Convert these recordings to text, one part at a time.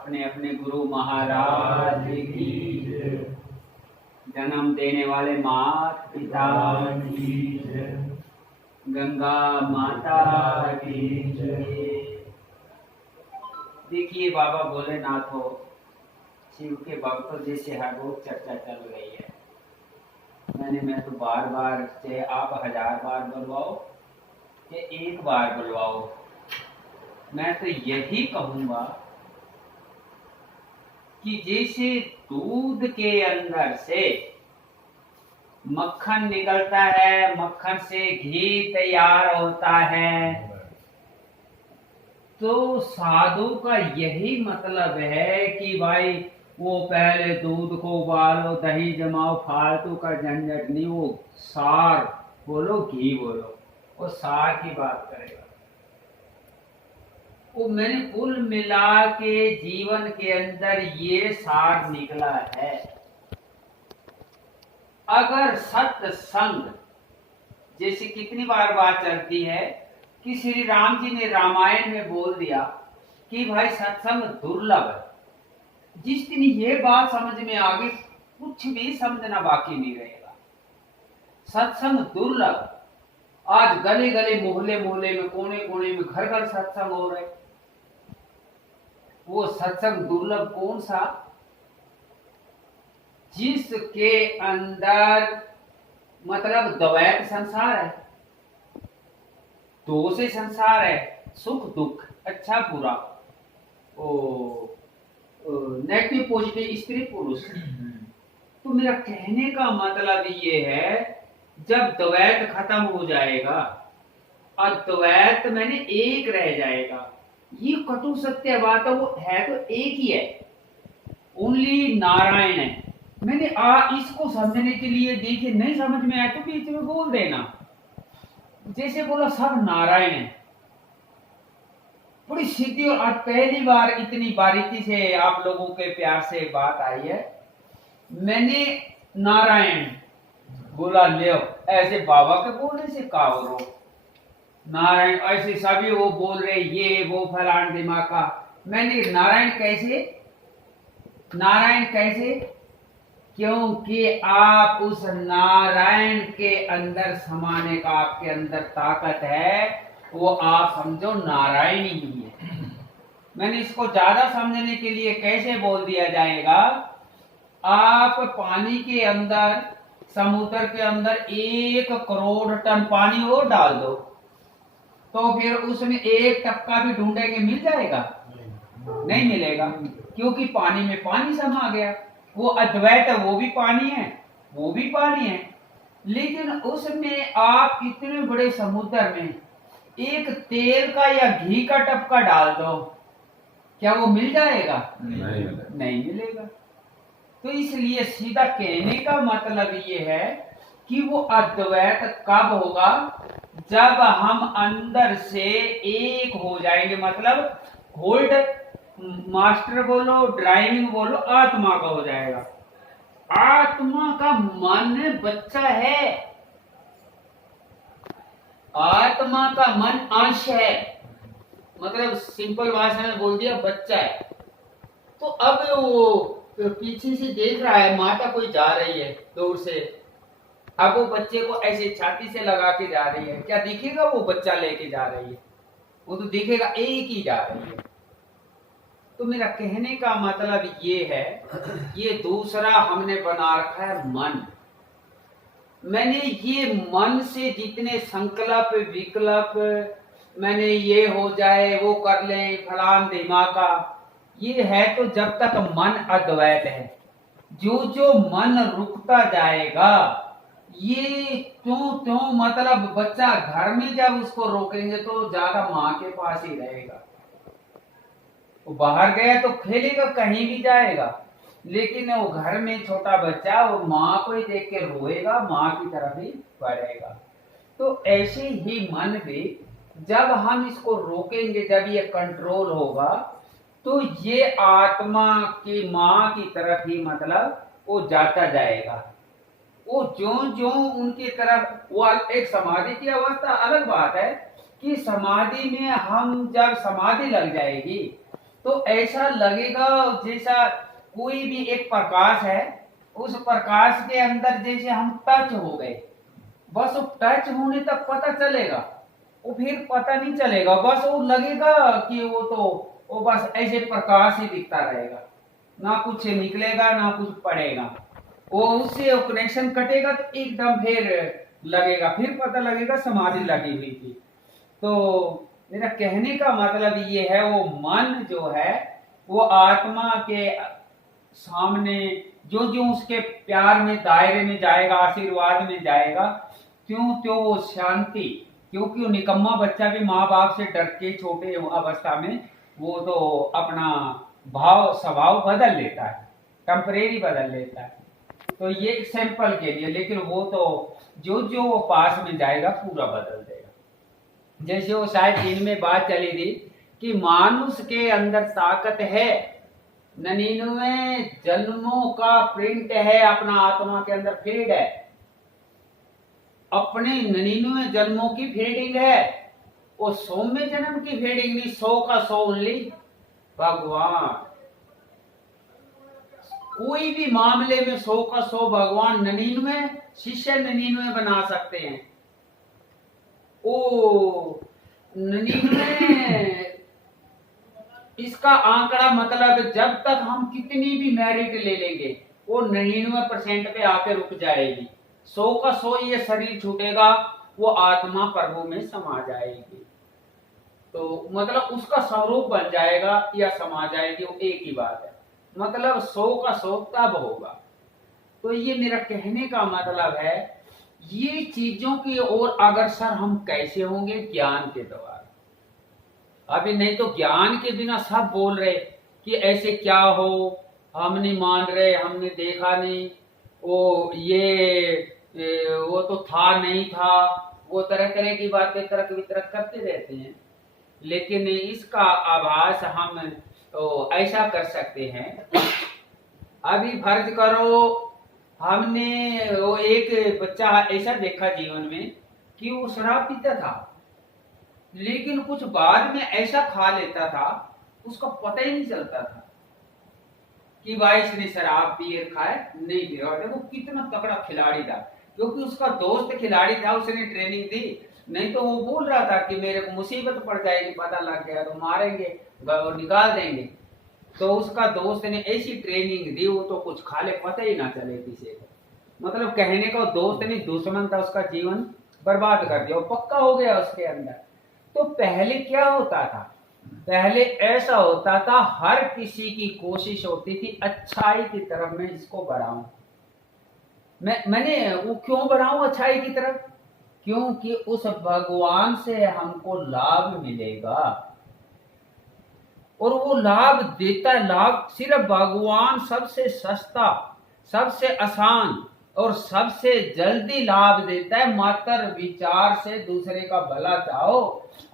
अपने अपने गुरु महाराज की, जन्म देने वाले माता पिता की, गंगा माता की। देखिए बाबा भोलेनाथ हो, शिव के भक्तों जैसे हर रोज चर्चा चल रही है। मैं तो बार बार, चाहे आप 1000 बार बुलवाओ या एक बार बुलवाओ, मैं तो यही कहूंगा कि जैसे दूध के अंदर से मक्खन निकलता है, मक्खन से घी तैयार होता है, तो साधु का यही मतलब है कि भाई वो पहले दूध को उबालो, दही जमाओ, फालतू का झंझट नहीं, वो सार बोलो, घी बोलो, वो सार की बात करेगा। वो मैंने कुल मिला के जीवन के अंदर ये सार निकला है। अगर सत्संग, जैसे कितनी बार बात चलती है कि श्री राम जी ने रामायण में बोल दिया कि भाई सत्संग दुर्लभ है। जिस दिन ये बात समझ में आ गई, कुछ भी समझना बाकी नहीं रहेगा। सत्संग दुर्लभ, आज गले गले मोहल्ले मोहल्ले में, कोने कोने में, घर घर सत्संग हो रहे। वो सत्संग दुर्लभ कौन सा? जिसके अंदर मतलब द्वैत संसार है, दो से संसार है, सुख दुख, अच्छा बुरा, नेगेटिव पॉजिटिव, स्त्री पुरुष। तो मेरा कहने का मतलब ये है, जब द्वैत खत्म हो जाएगा, अद्वैत मैंने एक रह जाएगा। ये कटु सत्य बात है, वो है तो एक ही है, ओनली नारायण है। मैंने इसको समझने के लिए, देखिए नहीं समझ में आया तो बीच में बोल देना। जैसे बोला सब नारायण है, बड़ी सीधी, और आज पहली बार इतनी बारीकी से आप लोगों के प्यार से बात आई है। मैंने नारायण बोला, ले ऐसे बाबा के बोलने से का हो रो नारायण, ऐसे सभी वो बोल रहे ये वो फलान दिमाग का। मैंने नारायण कैसे, नारायण कैसे? क्योंकि आप उस नारायण के अंदर समाने का आपके अंदर ताकत है, वो आप समझो नारायण ही है। मैंने इसको ज्यादा समझने के लिए कैसे बोल दिया जाएगा, आप पानी के अंदर, समुद्र के अंदर 1 करोड़ टन पानी और डाल दो, तो फिर उसमें एक टपका भी ढूंढेंगे, मिल जाएगा? नहीं मिलेगा, क्योंकि पानी में पानी समा गया। वो अद्वैत है, वो भी पानी है, वो भी पानी है, लेकिन उसमें आप इतने बड़े समुद्र में एक तेल का या घी का टपका डाल दो, क्या वो मिल जाएगा? नहीं मिलेगा। तो इसलिए सीधा कहने का मतलब ये है कि वो अद्वैत कब होगा? जब हम अंदर से एक हो जाएंगे। मतलब होल्ड मास्टर बोलो, ड्राइविंग बोलो, आत्मा का हो जाएगा। आत्मा का मन बच्चा है, आत्मा का मन अंश है, मतलब सिंपल भाषा में बोल दिया, बच्चा है। तो अब वो पीछे से देख रहा है, माता कोई जा रही है दूर से, अब वो बच्चे को ऐसे छाती से लगा के जा रही है, क्या दिखेगा वो बच्चा लेके जा रही है? वो तो दिखेगा एक ही जा रही है। तो मेरा कहने का मतलब ये है, ये दूसरा हमने बना रखा है मन। मैंने ये मन से जितने संकल्प विकल्प, मैंने ये हो जाए, वो कर ले, फलान दिमाग का, ये है तो जब तक मन अद्वैत है। जो जो मन रुकता जाएगा, ये त्यों मतलब बच्चा घर में जब उसको रोकेंगे तो ज्यादा माँ के पास ही रहेगा। वो बाहर गया तो खेलेगा, कहीं भी जाएगा, लेकिन वो घर में छोटा बच्चा वो माँ को ही देख के रोएगा, माँ की तरफ ही बढ़ेगा। तो ऐसे ही मन भी जब हम इसको रोकेंगे, जब ये कंट्रोल होगा, तो ये आत्मा की माँ की तरफ ही मतलब वो जाता जाएगा। वो जो उनकी तरफ, वो एक समाधि की अवस्था अलग बात है कि समाधि में हम जब समाधि लग जाएगी तो ऐसा लगेगा जैसा कोई भी एक प्रकाश है, उस प्रकाश के अंदर जैसे हम टच हो गए, बस वो टच होने तक पता चलेगा, वो फिर पता नहीं चलेगा, बस वो लगेगा कि वो बस ऐसे प्रकाश ही दिखता रहेगा, ना कुछ निकलेगा ना कुछ पड़ेगा। वो उससे कनेक्शन कटेगा तो एकदम फिर लगेगा, फिर पता लगेगा समाधि लगी हुई थी। तो मेरा कहने का मतलब ये है, वो मन जो है वो आत्मा के सामने जो जो उसके प्यार में दायरे में जाएगा, आशीर्वाद में जाएगा, त्यों त्यों वो शांति, क्योंकि वो निकम्मा बच्चा भी माँ बाप से डर के छोटे अवस्था में वो तो अपना भाव स्वभाव बदल लेता है, टेम्परेरी बदल लेता है। तो ये एक सैंपल के लिए, लेकिन वो तो जो जो वो पास में जाएगा पूरा बदल देगा। जैसे वो शायद इनमें बात चली थी कि मानुष के अंदर ताकत है, 99 जन्मों का प्रिंट है अपना आत्मा के अंदर फीड है, अपने 99 जन्मों की फीडिंग है, वो 100वें जन्म की फीडिंग नहीं, 100 का 100 ओनली भगवान। कोई भी मामले में 100 का 100 भगवान, 99 शिष्य 99 बना सकते हैं। ओ 99 इसका आंकड़ा मतलब जब तक हम कितनी भी मेरिट ले लेंगे वो 99% पे आके रुक जाएगी। 100 का 100 ये शरीर छूटेगा, वो आत्मा प्रभु में समा जाएगी। तो मतलब उसका स्वरूप बन जाएगा या समा जाएगी, वो एक ही बात है। मतलब 100 का 100 तब होगा। तो ये मेरा कहने का मतलब है, ये चीजों की ओर अग्रसर हम कैसे होंगे? ज्ञान के द्वारा। अभी नहीं तो ज्ञान के बिना सब बोल रहे कि ऐसे क्या हो, हम नहीं मान रहे, हमने देखा नहीं, वो तो था नहीं था, वो तरह तरह की बातें तर्क वितर्क करते रहते हैं। लेकिन इसका आभास हम तो ऐसा कर सकते हैं, अभी फर्ज करो हमने वो एक बच्चा ऐसा देखा जीवन में कि वो शराब पीता था, लेकिन कुछ बाद में ऐसा खा लेता था उसका पता ही नहीं चलता था कि भाई इसने शराब पिए खाए नहीं पिया। देखो कितना तगड़ा खिलाड़ी था, क्योंकि उसका दोस्त खिलाड़ी था, उसने ट्रेनिंग दी। नहीं तो वो बोल रहा था कि मेरे को मुसीबत पड़ जाएगी, पता लग गया तो मारेंगे और निकाल देंगे। तो उसका दोस्त ने ऐसी ट्रेनिंग दी, वो तो कुछ खा ले पता ही ना चले किसी को। मतलब कहने का दोस्त नहीं दुश्मन था, उसका जीवन बर्बाद कर दिया, वो पक्का हो गया उसके अंदर। तो पहले क्या होता था? पहले ऐसा होता था, हर किसी की कोशिश होती थी अच्छाई की तरफ मैं इसको बढ़ाऊं। मैंने वो क्यों बढ़ाऊं अच्छाई की तरफ? क्योंकि उस भगवान से हमको लाभ मिलेगा, और वो लाभ देता है। लाभ सिर्फ भगवान सबसे सस्ता, सबसे आसान और सबसे जल्दी लाभ देता है। मात्र विचार से दूसरे का भला चाहो,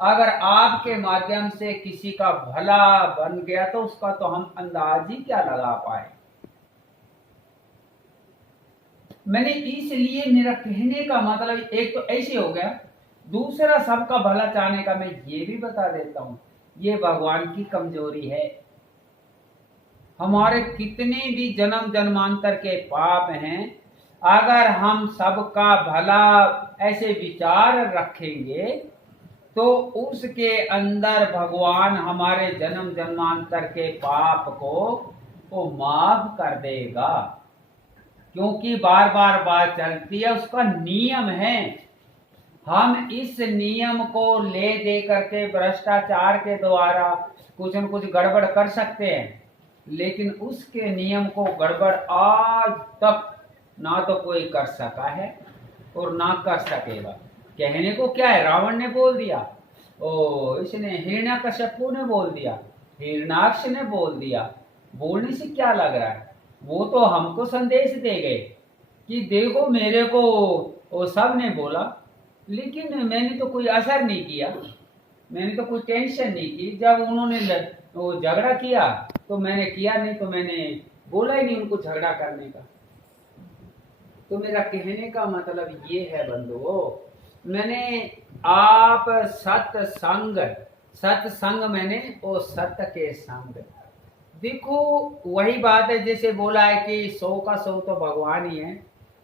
अगर आपके माध्यम से किसी का भला बन गया तो उसका तो हम अंदाज ही क्या लगा पाए। मैंने इसलिए मेरा कहने का मतलब एक तो ऐसे हो गया, दूसरा सबका भला चाहने का मैं ये भी बता देता हूं, ये भगवान की कमजोरी है। हमारे कितने भी जन्म जन्मांतर के पाप हैं, अगर हम सबका भला ऐसे विचार रखेंगे तो उसके अंदर भगवान हमारे जन्म जन्मांतर के पाप को माफ कर देगा। क्योंकि बार बार बात चलती है, उसका नियम है। हम इस नियम को ले दे करके भ्रष्टाचार के द्वारा कुछ न कुछ गड़बड़ कर सकते हैं, लेकिन उसके नियम को गड़बड़ आज तक ना तो कोई कर सका है और ना कर सकेगा। कहने को क्या है, रावण ने बोल दिया, इसने हिरण्यकश्यपु ने बोल दिया, हिरणाक्ष ने बोल दिया, बोलने से क्या लग रहा है? वो तो हमको संदेश दे गए कि देखो मेरे को वो सब ने बोला, लेकिन मैंने तो कोई असर नहीं किया, मैंने तो कोई टेंशन नहीं की। जब उन्होंने वो झगड़ा किया तो मैंने किया नहीं, तो मैंने बोला ही नहीं उनको झगड़ा करने का। तो मेरा कहने का मतलब ये है बंधुओं, मैंने आप सत्संग सत्संग मैंने वो सत्य के संग। देखो वही बात है, जैसे बोला है कि 100 का 100 तो भगवान ही है,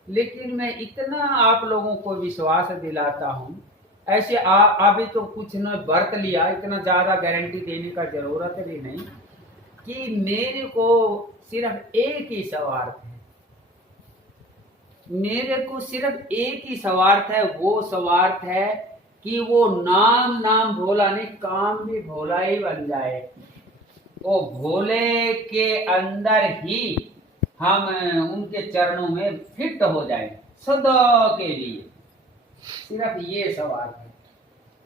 लेकिन मैं इतना आप लोगों को विश्वास दिलाता हूँ, ऐसे अभी तो कुछ न बरत लिया, इतना ज्यादा गारंटी देने का जरूरत भी नहीं, कि मेरे को सिर्फ एक ही स्वार्थ है, मेरे को सिर्फ एक ही स्वार्थ है। वो स्वार्थ है कि वो नाम नाम भोला नहीं, काम भी भोला ही बन जाए। वो भोले के अंदर ही हम उनके चरणों में फिट हो जाए सदा के लिए, सिर्फ ये स्वार्थ है,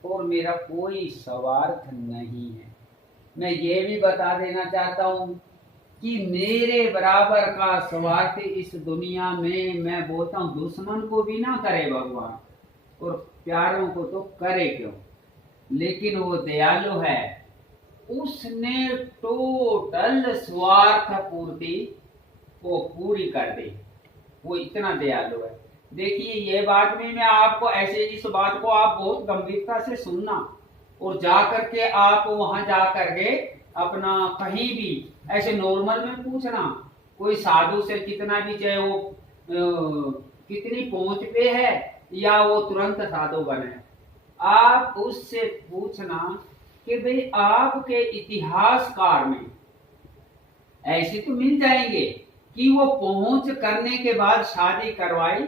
और मेरा कोई स्वार्थ नहीं है। मैं ये भी बता देना चाहता हूँ कि मेरे बराबर का स्वार्थ इस दुनिया में, मैं बोलता हूँ, दुश्मन को भी ना करे भगवान, और प्यारों को तो करे क्यों, लेकिन वो दयालु है, उसने टोटल स्वार्थ पूर्ति वो पूरी कर दे, वो इतना दयालु है। देखिए ये बात में मैं आपको ऐसे, इस बात को आप बहुत गंभीरता से सुनना, और जा करके आप वहां जा करके अपना कहीं भी ऐसे नॉर्मल में पूछना, कोई साधु से कितना भी, चाहे वो कितनी पहुंच पे है या वो तुरंत साधु बने, आप उससे पूछना कि भाई आपके इतिहासकार में ऐसे तो मिल जाएंगे कि वो पहुंच करने के बाद शादी करवाई,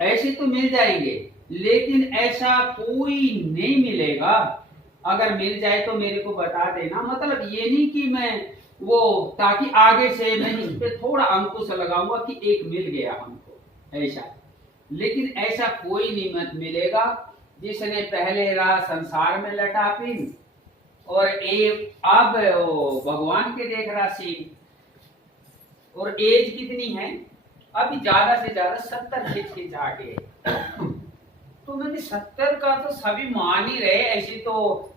ऐसे तो मिल जाएंगे, लेकिन ऐसा कोई नहीं मिलेगा। अगर मिल जाए तो मेरे को बता देना, मतलब ये नहीं कि मैं वो, ताकि आगे से मैं इस पे थोड़ा अंकुश लगाऊंगा कि एक मिल गया हमको, ऐसा, लेकिन ऐसा कोई नहीं मत मिलेगा जिसने पहले रहा संसार में लटापिन और एक अब वो भगवान के देख रहा सीन। और एज कितनी है अभी, ज्यादा से ज्यादा 70 खिंच आगे। तो मैंने 70 का तो सभी मान ही रहे, ऐसे तो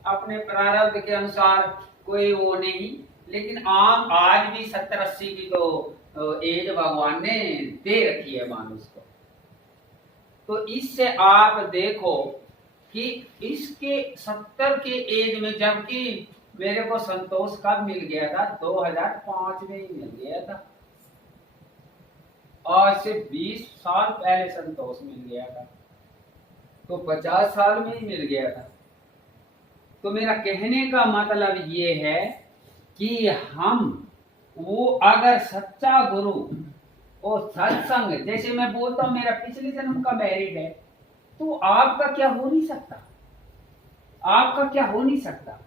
अपने प्रारब्ध के अनुसार कोई वो नहीं, लेकिन आम आज भी 70-80 की तो एज भगवान ने दे रखी है मानुष को। तो इससे आप देखो कि इसके 70 के एज में, जबकि मेरे को संतोष कब मिल गया था, 2005 में ही मिल गया था, आज से 20 साल पहले संतोष मिल गया था, तो 50 साल में ही मिल गया था। तो मेरा कहने का मतलब ये है कि हम वो अगर सच्चा गुरु और सत्संग, जैसे मैं बोलता हूं मेरा पिछले जन्म का मैरिड है, तो आपका क्या हो नहीं सकता, आपका क्या हो नहीं सकता,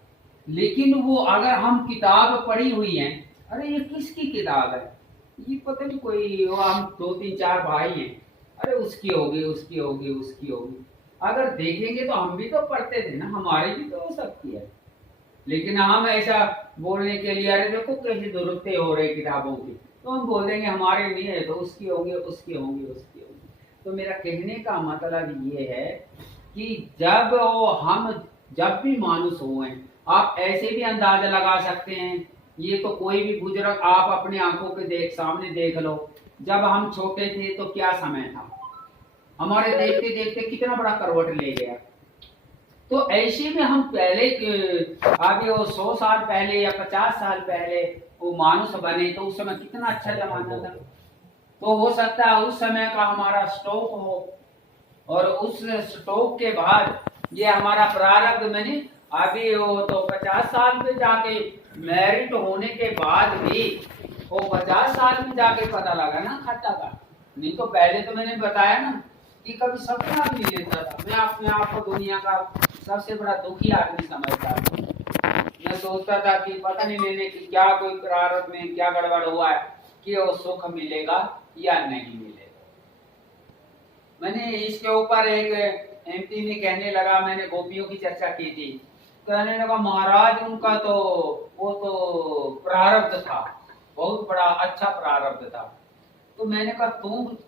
लेकिन वो अगर हम किताब पढ़ी हुई है, अरे ये किसकी किताब है, ये पता नहीं कोई, हम 2-3-4 भाई हैं, अरे उसकी होगी उसकी होगी उसकी होगी, अगर देखेंगे तो हम भी तो पढ़ते थे ना, हमारी भी तो हो सकती है, लेकिन हम ऐसा बोलने के लिए, अरे देखो कैसी जरूरतें हो रही किताबों की, तो हम बोल देंगे हमारे नहीं है, तो उसकी होगी उसकी होगी उसकी होगी। तो मेरा कहने का मतलब ये है कि जब भी मानुष हुए, आप ऐसे भी अंदाजा लगा सकते हैं, ये तो कोई भी बुजुर्ग आप अपने आंखों के सामने देख लो, जब हम छोटे थे तो क्या समय था, हमारे देखते देखते कितना बड़ा करवट ले गया। तो ऐसे में हम पहले आगे वो 100 साल पहले या 50 साल पहले वो मानुष बने, तो उस समय कितना अच्छा जमाना था। तो हो सकता है उस समय का हमारा स्टॉक हो, और उस स्टॉक के बाद ये हमारा प्रारब्ध, मैंने अभी वो तो 50 साल पे जाके मैरिड होने के बाद भी वो 50 साल में जाके पता लगा ना खाता का, नहीं तो पहले तो मैंने बताया ना कि कभी सपना भी नहीं लेता था। मैं अपने आप को दुनिया का सबसे बड़ा दुखी आदमी समझता था। मैं सोचता था कि पता नहीं मैंने कि क्या कोई प्रारब्ध में क्या गड़बड़ हुआ है कि वो सुख मिलेगा या नहीं मिलेगा। मैंने इसके ऊपर एक एमपी में कहने लगा, मैंने गोपियों की चर्चा की थी, कहने लगा महाराज उनका तो वो तो प्रारब्ध था, बहुत बड़ा अच्छा प्रारब्ध था। तो मैंने कहा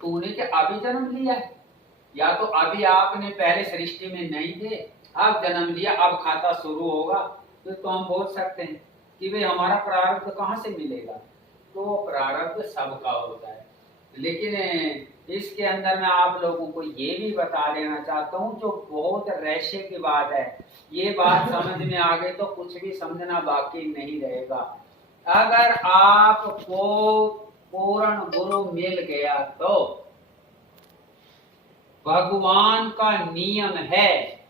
तूने क्या अभी जन्म लिया है, या तो अभी आपने पहले सृष्टि में नहीं थे, अब जन्म लिया, अब खाता शुरू होगा, तो हम बोल सकते हैं कि भाई हमारा प्रारब्ध कहाँ से मिलेगा। तो प्रारब्ध सबका होता है, लेकिन इसके अंदर मैं आप लोगों को ये भी बता देना चाहता हूँ, जो बहुत रहस्य की बात है, ये बात समझ में आ गई तो कुछ भी समझना बाकी नहीं रहेगा। अगर आपको पूर्ण गुरु मिल गया तो भगवान का नियम है,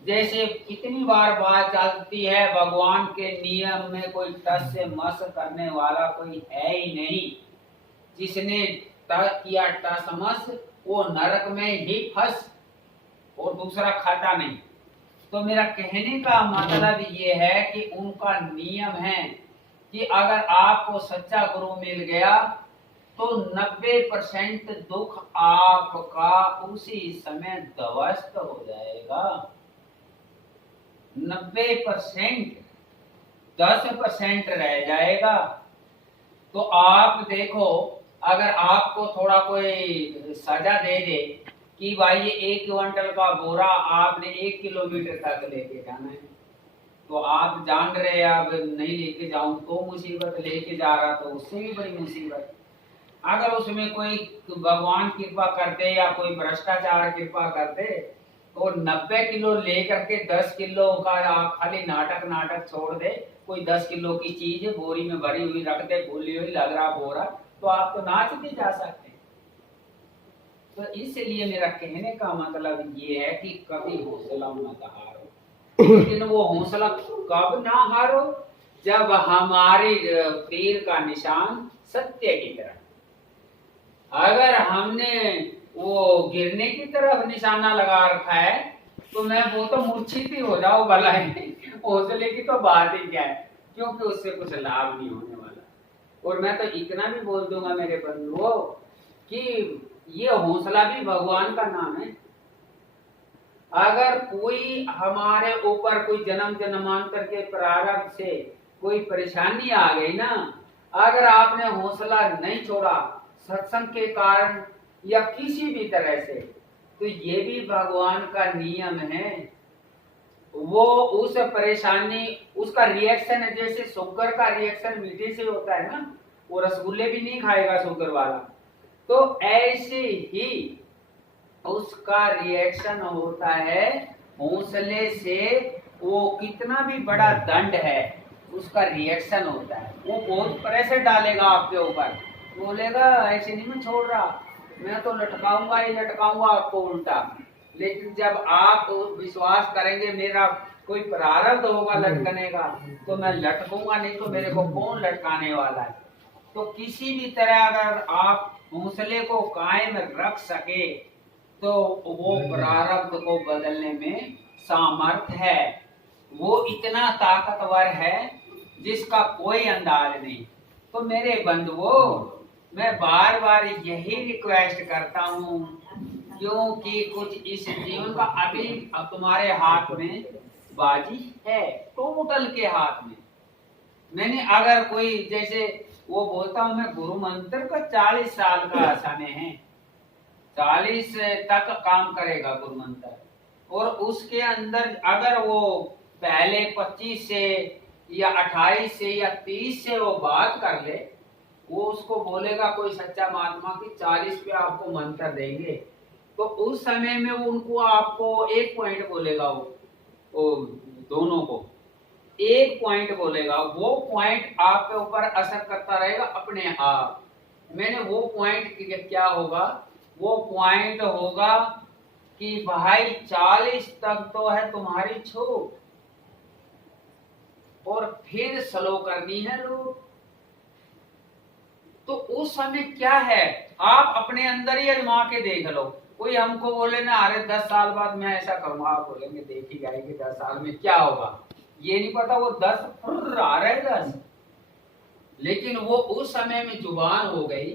जैसे कितनी बार बात चलती है, भगवान के नियम में कोई टस से मस करने वाला कोई है ही नहीं। जिसने किया टसमस वो नरक में ही फंस और दूसरा खाता नहीं। तो मेरा कहने का मतलब ये है कि उनका नियम है कि अगर आपको सच्चा गुरु मिल गया तो 90% दुख आपका उसी समय ध्वस्त हो जाएगा। 90%, 10% रह जाएगा। तो आप देखो, अगर आपको थोड़ा कोई सजा दे दे कि भाई ये 1 क्विंटल का बोरा आपने 1 किलोमीटर तक लेके जाना है, तो आप जान रहे अब नहीं लेके जाऊं तो मुसीबत, लेके जा रहा तो उससे भी बड़ी मुसीबत। अगर उसमें कोई भगवान कृपा करते या कोई भ्रष्टाचार कृपा करते तो 90 किलो लेकर के 10 किलो का आप खाली नाटक छोड़ दे, कोई 10 किलो की चीज बोरी में भरी हुई रख दे, भूली हुई लग रहा बोरा, तो आप तो नाच भी जा सकते हैं। तो इसलिए मेरा कहने का मतलब ये है कि कभी हौसला मत हारो। लेकिन वो हौसला कब ना हारो, जब हमारे तीर का निशान सत्य की तरफ, अगर हमने वो गिरने की तरफ निशाना लगा रखा है तो मैं वो तो मूर्छित ही हो जाओ भला है, हौसले की तो बात ही क्या है, क्योंकि उससे कुछ लाभ नहीं होने वाला। और मैं तो इतना भी बोल दूंगा मेरे बंधुओं कि ये हौसला भी भगवान का नाम है। अगर कोई हमारे ऊपर कोई जन्म जन्मांतर के प्रारब्ध से कोई परेशानी आ गई ना, अगर आपने हौसला नहीं छोड़ा सत्संग के कारण या किसी भी तरह से, तो ये भी भगवान का नियम है। वो उस परेशानी, उसका रिएक्शन है, जैसे शुगर का रिएक्शन मीठे से होता है ना, वो रसगुल्ले भी नहीं खाएगा शुगर वाला, तो ऐसे ही उसका रिएक्शन होता है हौसले से। वो कितना भी बड़ा दंड है उसका रिएक्शन होता है, वो बहुत प्रेशर डालेगा आपके ऊपर, बोलेगा ऐसे नहीं मैं छोड़ रहा, मैं तो लटकाऊंगा ही लटकाऊंगा आपको उल्टा। लेकिन जब आप विश्वास करेंगे मेरा कोई प्रारब्ध होगा लटकने का, तो मैं लटकूंगा, नहीं तो मेरे को कौन लटकाने वाला है। तो किसी भी तरह अगर आप हौसले को कायम रख सके तो वो प्रारब्ध को बदलने में सामर्थ्य है। वो इतना ताकतवर है जिसका कोई अंदाज नहीं। तो मेरे बंधुओं, मैं बार बार यही रिक्वेस्ट करता हूँ, क्योंकि कुछ इस जीवन का अभी अब तुम्हारे हाथ में बाजी है, टोटल के हाथ में। मैंने अगर कोई जैसे वो बोलता हूँ मैं गुरु मंत्र का 40 साल का समय है, 40 तक काम करेगा गुरु मंत्र, और उसके अंदर अगर वो पहले 25 से या 28 से या 30 से वो बात कर ले, वो उसको बोलेगा कोई सच्चा महात्मा की 40 पे आपको मंत्र देंगे, तो उस समय में वो उनको आपको एक पॉइंट बोलेगा, वो दोनों को एक पॉइंट बोलेगा, वो पॉइंट आपके ऊपर असर करता रहेगा अपने आप। मैंने वो पॉइंट क्या होगा, वो पॉइंट होगा कि भाई 40 तक तो है तुम्हारी छूट, और फिर स्लो करनी है लोग। तो उस समय क्या है, आप अपने अंदर ही आजमा के देख लो। कोई हमको बोले ना अरे 10 साल बाद मैं ऐसा करूंगा, आप बोलेंगे देखी जाएगी 10 साल में क्या होगा, ये नहीं पता। वो 10 आ रहे 10, लेकिन वो उस समय में जुबान हो गई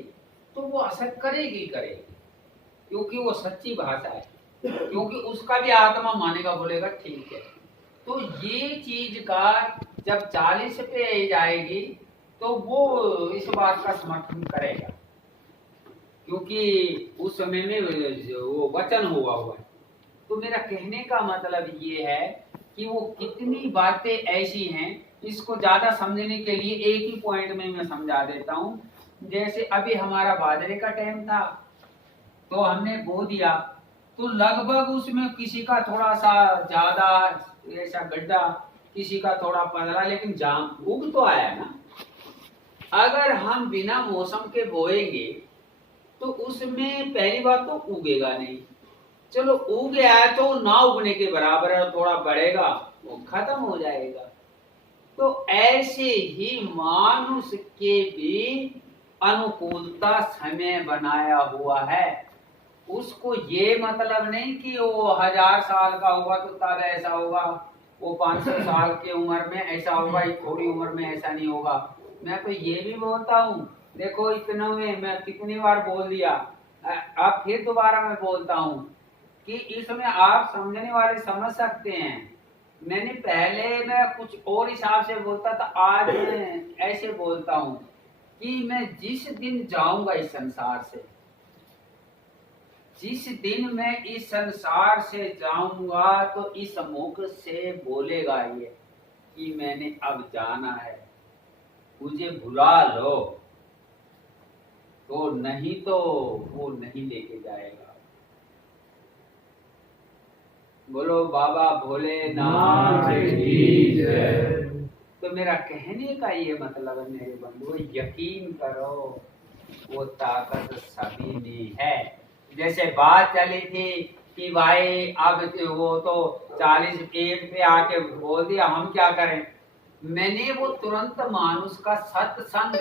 तो वो असर करेगी करेगी, क्योंकि वो सच्ची भाषा है, क्योंकि उसका भी आत्मा मानेगा, बोलेगा ठीक है। तो ये चीज का जब 40 पे जाएगी तो वो इस बात का समर्थन करेगा, क्योंकि उस समय में वो वचन हुआ हुआ है। तो मेरा कहने का मतलब ये है कि वो कितनी बातें ऐसी हैं, इसको ज्यादा समझने के लिए एक ही पॉइंट में मैं समझा देता हूँ। जैसे अभी हमारा बाजरे का टाइम था, तो हमने बो दिया, तो लगभग उसमें किसी का थोड़ा सा ज्यादा ऐसा गड्ढा, किसी का थोड़ा पतला, लेकिन जाम उग तो आया ना। अगर हम बिना मौसम के बोएंगे तो उसमें पहली बात तो उगेगा नहीं, चलो उग गया है तो ना उगने के बराबर है, थोड़ा बढ़ेगा वो खत्म हो जाएगा। तो ऐसे ही मानुष के भी अनुकूलता समय बनाया हुआ है। उसको ये मतलब नहीं कि वो 1000 साल का होगा तो तब ऐसा होगा, वो 500 साल की उम्र में ऐसा होगा, थोड़ी उम्र में ऐसा नहीं होगा। मैं तो ये भी बोलता हूँ, देखो इतना में मैं कितनी बार बोल दिया, अब फिर दोबारा मैं बोलता हूँ कि इसमें आप समझने वाले समझ सकते हैं। मैंने पहले मैं कुछ और हिसाब से बोलता था, आज मैं ऐसे बोलता हूँ कि मैं जिस दिन जाऊंगा इस संसार से, जिस दिन मैं इस संसार से जाऊंगा तो इस मुख से बोलेगा ये कि मैंने अब जाना है, मुझे भुला लो, तो नहीं तो वो नहीं लेके जाएगा। बोलो बाबा भोलेनाथ की जय। तो मेरा कहने का ये मतलब है मेरे बंधुओं, यकीन करो वो ताकत सभी में है। जैसे बात चली थी कि भाई अब वो तो 40 एज पे आके बोल दिया, हम क्या करें। मैंने वो तुरंत मानुष का सत्संग,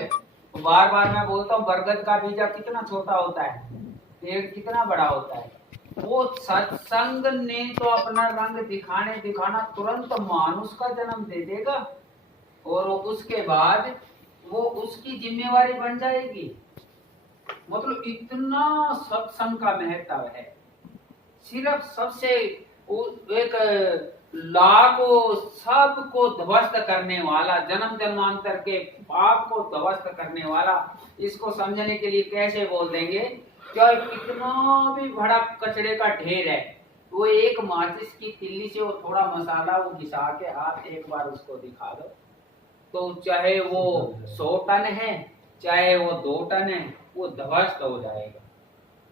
बार बार मैं बोलता हूँ, बरगद का बीजा कितना छोटा होता है, पेड़ कितना बड़ा होता है, वो सत्संग ने तो अपना रंग दिखाना तुरंत मानुष का जन्म दे देगा, और उसके बाद वो उसकी जिम्मेवारी बन जाएगी। मतलब इतना सत्संग का महत्व है। सिर्फ सबसे एक लाखों सबको ध्वस्त करने वाला, जन्म जन्मांतर के पाप को ध्वस्त करने वाला, इसको समझने के लिए कैसे बोल देंगे, क्या कितना भी बड़ा कचड़े का ढेर है, वो एक माचिस की तिल्ली से वो थोड़ा मसाला वो घिसा के आप एक बार उसको दिखा दो, तो चाहे वो 100 टन है चाहे वो 2 टन है, वो ध्वस्त हो जाएगा।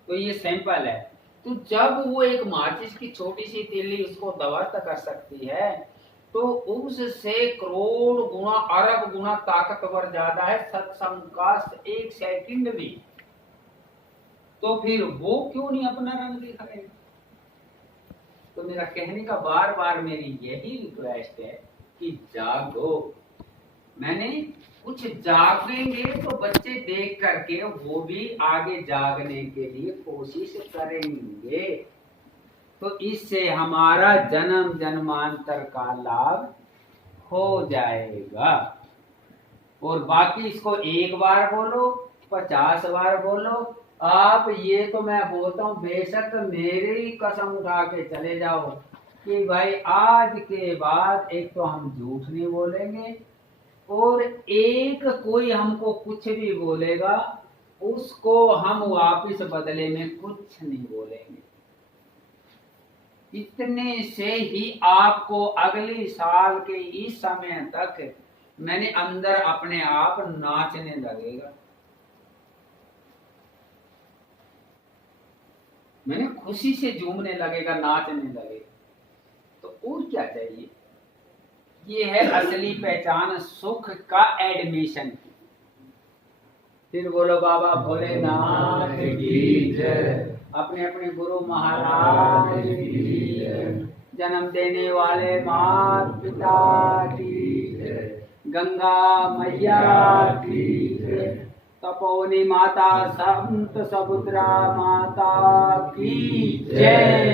तो ये सैंपल है। तो जब वो एक माचिस की छोटी सी तिल्ली उसको ध्वस्त कर सकती है, तो उससे करोड़ गुना अरब गुना ताकतवर ज्यादा है सत्संग का 1 सेकंड भी। तो फिर वो क्यों नहीं अपना रंग दिखाएगा। तो मेरा कहने का बार बार मेरी यही रिक्वेस्ट है कि जागो। मैंने कुछ जागेंगे तो बच्चे देख करके वो भी आगे जागने के लिए कोशिश करेंगे, तो इससे हमारा जन्म जन्मांतर का लाभ हो जाएगा। और बाकी इसको 1 बार बोलो 50 बार बोलो आप, ये तो मैं बोलता हूँ बेशक मेरी कसम उठा के चले जाओ कि भाई आज के बाद एक तो हम झूठ नहीं बोलेंगे, और एक कोई हमको कुछ भी बोलेगा उसको हम वापस बदले में कुछ नहीं बोलेंगे। इतने से ही आपको अगले साल के इस समय तक मैंने अंदर अपने आप नाचने लगेगा, मैंने खुशी से झूमने लगेगा, नाचने लगेगा। तो और क्या चाहिए। ये है असली पहचान सुख का एडमिशन की। फिर बोलो बाबा भोलेनाथ की जय, अपने अपने गुरु महाराज की जय, जन्म देने वाले माता पिता की जय, गंगा मैया की जय, तपोनी माता संत समुद्रा माता की जय।